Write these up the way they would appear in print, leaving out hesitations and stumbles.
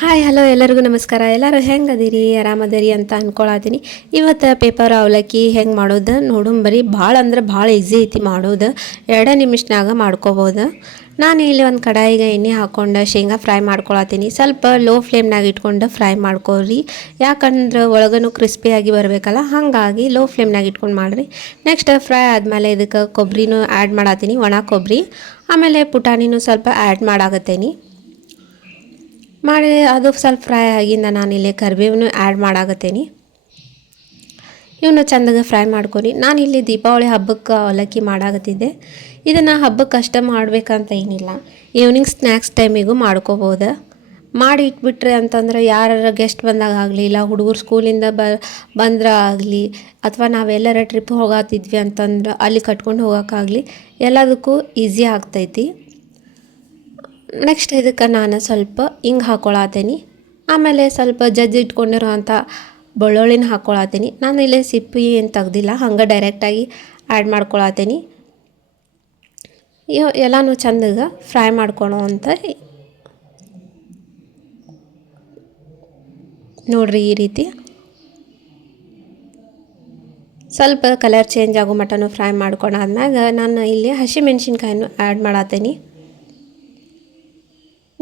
Hi hello ಎಲ್ಲರಿಗೂ ನಮಸ್ಕಾರ. ಎಲ್ಲರೂ ಹೆಂಗದಿರಿ, ಆರಾಮದಿರಿ ಅಂತ ಅನ್ಕೊಳತೀನಿ. ಇವತ್ತು ಪೇಪರ್ ಅವಲಕ್ಕಿ ಹೆಂಗೆ ಮಾಡೋದು ನೋಡುಂಬರಿ. ಭಾಳ ಅಂದ್ರೆ ಭಾಳ ಈಸಿ ಐತಿ ಮಾಡೋದು. 2 ನಿಮಿಷನಾಗ ಮಾಡ್ಕೋಬೋದು. ನಾನು ಇಲ್ಲಿ ಒಂದು ಕಡಾಯಿಗೆ ಎಣ್ಣೆ ಹಾಕ್ಕೊಂಡು ಶೇಂಗಾ ಫ್ರೈ ಮಾಡ್ಕೊಳತೀನಿ. ಸ್ವಲ್ಪ ಲೋ ಫ್ಲೇಮ್ನಾಗ ಇಟ್ಕೊಂಡು ಫ್ರೈ ಮಾಡ್ಕೊರಿ. ಯಾಕಂದ್ರೆ ಒಳಗನು ಕ್ರಿಸ್ಪಿಯಾಗಿ ಬರಬೇಕಲ್ಲ, ಹಾಗಾಗಿ ಲೋ ಫ್ಲೇಮ್ನಾಗ ಇಟ್ಕೊಂಡು ಮಾಡಿರಿ. ನೆಕ್ಸ್ಟ್ ಫ್ರೈ ಆದಮೇಲೆ ಇದಕ್ಕೆ ಕೊಬ್ಬರಿನೂ ಆ್ಯಡ್ ಮಾಡತ್ತೀನಿ, ಒಣ ಕೊಬ್ಬರಿ. ಆಮೇಲೆ ಪುಟಾಣಿನೂ ಸ್ವಲ್ಪ ಆ್ಯಡ್ ಮಾಡಾಕತ್ತೀನಿ. ಮಾಡಿ ಅದು ಸ್ವಲ್ಪ ಫ್ರೈ ಆಗಿಂದ ನಾನಿಲ್ಲಿ ಕರಿಬೇವನ್ನು ಆ್ಯಡ್ ಮಾಡಾಕತ್ತೀನಿ. ಇವನು ಚೆಂದಾಗಿ ಫ್ರೈ ಮಾಡ್ಕೊರಿ. ನಾನಿಲ್ಲಿ ದೀಪಾವಳಿ ಹಬ್ಬಕ್ಕೆ ಅವಲಕ್ಕಿ ಮಾಡಾಕತ್ತಿದ್ದೆ. ಇದನ್ನು ಹಬ್ಬಕ್ಕೆ ಅಷ್ಟೇ ಮಾಡಬೇಕಂತ ಏನಿಲ್ಲ, ಈವ್ನಿಂಗ್ ಸ್ನ್ಯಾಕ್ಸ್ ಟೈಮಿಗೂ ಮಾಡ್ಕೋಬೋದು. ಮಾಡಿ ಇಟ್ಬಿಟ್ರೆ ಅಂತಂದ್ರೆ ಯಾರು ಗೆಸ್ಟ್ ಬಂದಾಗ ಆಗಲಿ, ಇಲ್ಲ ಹುಡುಗರು ಸ್ಕೂಲಿಂದ ಬಂದ್ರೆ ಆಗಲಿ, ಅಥವಾ ನಾವೆಲ್ಲರ ಟ್ರಿಪ್ ಹೋಗತ್ತಿದ್ವಿ ಅಂತಂದ್ರೆ ಅಲ್ಲಿ ಕಟ್ಕೊಂಡು ಹೋಗೋಕ್ಕಾಗಲಿ, ಎಲ್ಲದಕ್ಕೂ ಈಸಿ ಆಗ್ತೈತಿ. ನೆಕ್ಸ್ಟ್ ಇದಕ್ಕೆ ನಾನು ಸ್ವಲ್ಪ ಹಿಂಗೆ ಹಾಕ್ಕೊಳತ್ತೀನಿ. ಆಮೇಲೆ ಸ್ವಲ್ಪ ಜಜ್ಜಿ ಇಟ್ಕೊಂಡಿರೋ ಅಂಥ ಬೆಳ್ಳುಳ್ಳಿನ ಹಾಕ್ಕೊಳತ್ತೀನಿ. ನಾನು ಇಲ್ಲಿ ಸಿಪ್ಪಿ ಏನು ತೆಗ್ದಿಲ್ಲ, ಹಂಗೆ ಡೈರೆಕ್ಟಾಗಿ ಆ್ಯಡ್ ಮಾಡ್ಕೊಳತ್ತೀನಿ. ಎಲ್ಲನೂ ಚೆಂದಾಗಿ ಫ್ರೈ ಮಾಡ್ಕೊಳೋ ಅಂತ ನೋಡ್ರಿ. ಈ ರೀತಿ ಸ್ವಲ್ಪ ಕಲರ್ ಚೇಂಜ್ ಆಗೋ ಮಟನೂ ಫ್ರೈ ಮಾಡ್ಕೊಂಡಾದ್ಮ್ಯಾಗ ನಾನು ಇಲ್ಲಿ ಹಸಿಮೆಣ್ಸಿನ್ಕಾಯಿನೂ ಆ್ಯಡ್ ಮಾಡತ್ತೀನಿ.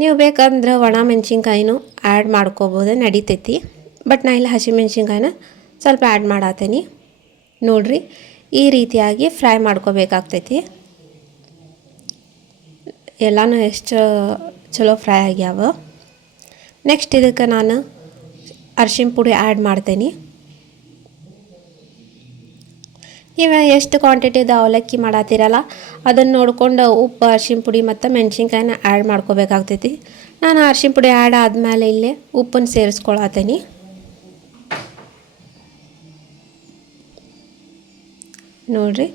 ನೀವು ಬೇಕಂದ್ರೆ ಒಣ ಮೆಣಸಿನ್ಕಾಯಿನೂ ಆ್ಯಡ್ ಮಾಡ್ಕೋಬೋದು, ನಡಿತೈತಿ. ಬಟ್ ನಾ ಇಲ್ಲಿ ಹಸಿಮೆಣ್ಸಿನ್ಕಾಯಿನ ಸ್ವಲ್ಪ ಆ್ಯಡ್ ಮಾಡತ್ತೀನಿ. ನೋಡಿರಿ, ಈ ರೀತಿಯಾಗಿ ಫ್ರೈ ಮಾಡ್ಕೋಬೇಕಾಗ್ತೈತಿ. ಎಲ್ಲನೂ ಎಷ್ಟು ಚಲೋ ಫ್ರೈ ಆಗ್ಯಾವ. ನೆಕ್ಸ್ಟ್ ಇದಕ್ಕೆ ನಾನು ಅರಿಶಿನ ಪುಡಿ ಆ್ಯಡ್ ಮಾಡ್ತೀನಿ. ನೀವು ಎಷ್ಟು ಕ್ವಾಂಟಿಟಿದು ಅವಲಕ್ಕಿ ಮಾಡತ್ತೀರಲ್ಲ ಅದನ್ನು ನೋಡ್ಕೊಂಡು ಉಪ್ಪು, ಅರಿಶಿನ ಪುಡಿ ಮತ್ತು ಮೆಣಸಿನ್ಕಾಯಿನ ಆ್ಯಡ್ ಮಾಡ್ಕೋಬೇಕಾಗ್ತೈತಿ. ನಾನು ಅರಿಶಿನ ಪುಡಿ ಆ್ಯಡ್ ಆದಮೇಲೆ ಇಲ್ಲೇ ಉಪ್ಪನ್ನು ಸೇರಿಸ್ಕೊಳತ್ತೀನಿ. ನೋಡಿರಿ,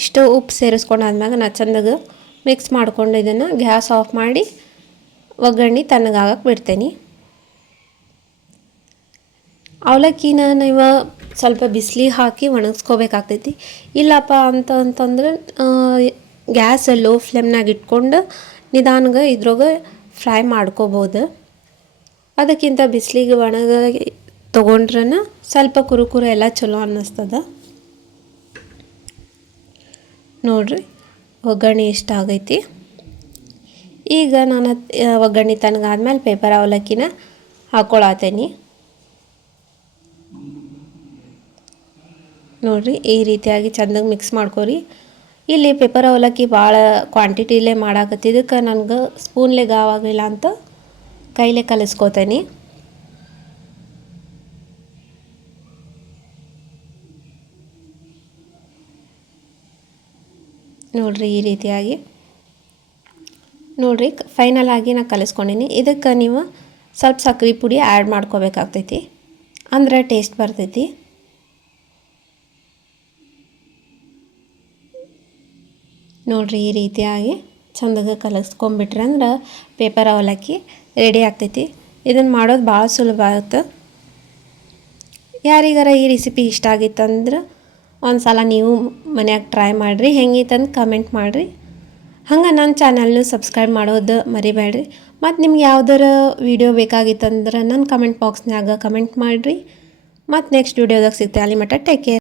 ಇಷ್ಟು ಉಪ್ಪು ಸೇರಿಸ್ಕೊಂಡಾದ್ಮ್ಯಾಗ ನಾನು ಚೆಂದಾಗಿ ಮಿಕ್ಸ್ ಮಾಡ್ಕೊಂಡು ಇದನ್ನು ಗ್ಯಾಸ್ ಆಫ್ ಮಾಡಿ ಒಗ್ಗರಣೆ ತಣ್ಣಗಾಗಕ್ಕೆ ಬಿಡ್ತೀನಿ. ಅವಲಕ್ಕಿನ ನೀವು ಸ್ವಲ್ಪ ಬಿಸಿಲಿಗೆ ಹಾಕಿ ಒಣಗಿಸ್ಕೋಬೇಕಾಗ್ತೈತಿ. ಇಲ್ಲಪ್ಪ ಅಂತಂದ್ರೆ ಗ್ಯಾಸ್ ಲೋ ಫ್ಲೇಮ್ನಾಗ ಇಟ್ಕೊಂಡು ನಿಧಾನಗೆ ಇದ್ರಾಗ ಫ್ರೈ ಮಾಡ್ಕೋಬೋದು. ಅದಕ್ಕಿಂತ ಬಿಸಿಲಿಗೆ ಒಣಗಿ ತೊಗೊಂಡ್ರನ ಸ್ವಲ್ಪ ಕುರುಕುರು ಎಲ್ಲ ಚಲೋ ಅನ್ನಿಸ್ತದ. ನೋಡಿರಿ, ಒಗ್ಗರಣೆ ಇಷ್ಟ ಆಗೈತಿ. ಈಗ ನಾನು ಒಗ್ಗರಣೆ ತಣ್ಣಗಾದ್ಮೇಲೆ ಪೇಪರ್ ಅವಲಕ್ಕಿನ ಹಾಕ್ಕೊಳತ್ತೀನಿ. ನೋಡಿರಿ, ಈ ರೀತಿಯಾಗಿ ಚೆಂದಾಗಿ ಮಿಕ್ಸ್ ಮಾಡ್ಕೊರಿ. ಇಲ್ಲಿ ಪೇಪರ್ ಅವಲಕ್ಕಿ ಭಾಳ ಕ್ವಾಂಟಿಟಿಲೇ ಮಾಡಾಕತ್ತಿದ್ದಕ್ಕೆ ನನಗೆ ಸ್ಪೂನ್ಲೆ ಗಾವಾಗಿಲ್ಲ ಅಂತ ಕೈಲೇ ಕಲಿಸ್ಕೋತೀನಿ. ನೋಡಿರಿ, ಈ ರೀತಿಯಾಗಿ ನೋಡಿರಿ ಫೈನಲ್ ಆಗಿ ನಾನು ಕಲಿಸ್ಕೊಂಡೀನಿ. ಇದಕ್ಕೆ ನೀವು ಸ್ವಲ್ಪ ಸಕ್ಕರೆ ಪುಡಿ ಆ್ಯಡ್ ಮಾಡ್ಕೋಬೇಕಾಗ್ತೈತಿ, ಅಂದ್ರೆ ಟೇಸ್ಟ್ ಬರ್ತೈತಿ. ನೋಡಿರಿ, ಈ ರೀತಿಯಾಗಿ ಚೆಂದಾಗಿ ಕಲಿಸ್ಕೊಂಬಿಟ್ರೆ ಅಂದ್ರೆ ಪೇಪರ್ ಅವಲಕ್ಕಿ ರೆಡಿ ಆಗ್ತೈತಿ. ಇದನ್ನು ಮಾಡೋದು ಭಾಳ ಸುಲಭ ಆಗುತ್ತೆ. ಯಾರಿಗಾರ ಈ ರೆಸಿಪಿ ಇಷ್ಟ ಆಗಿತ್ತಂದ್ರೆ ಒಂದು ಸಲ ನೀವು ಮನ್ಯಾಗ ಟ್ರೈ ಮಾಡಿರಿ, ಹೆಂಗಿತ್ತಂದು ಕಮೆಂಟ್ ಮಾಡಿರಿ. ಹಂಗೆ ನನ್ನ ಚಾನಲ್ನು ಸಬ್ಸ್ಕ್ರೈಬ್ ಮಾಡೋದು ಮರಿಬೇಡ್ರಿ. ಮತ್ತು ನಿಮ್ಗೆ ಯಾವ್ದಾರ ವಿಡಿಯೋ ಬೇಕಾಗಿತ್ತಂದ್ರೆ ನನ್ನ ಕಮೆಂಟ್ ಬಾಕ್ಸ್ನಾಗ ಕಮೆಂಟ್ ಮಾಡಿರಿ. ಮತ್ತು ನೆಕ್ಸ್ಟ್ ವಿಡಿಯೋದಾಗ ಸಿಗ್ತೇವೆ. ಅಲ್ಲಿ ಮಟ್ಟ ಟೇಕ್ ಕೇರ್.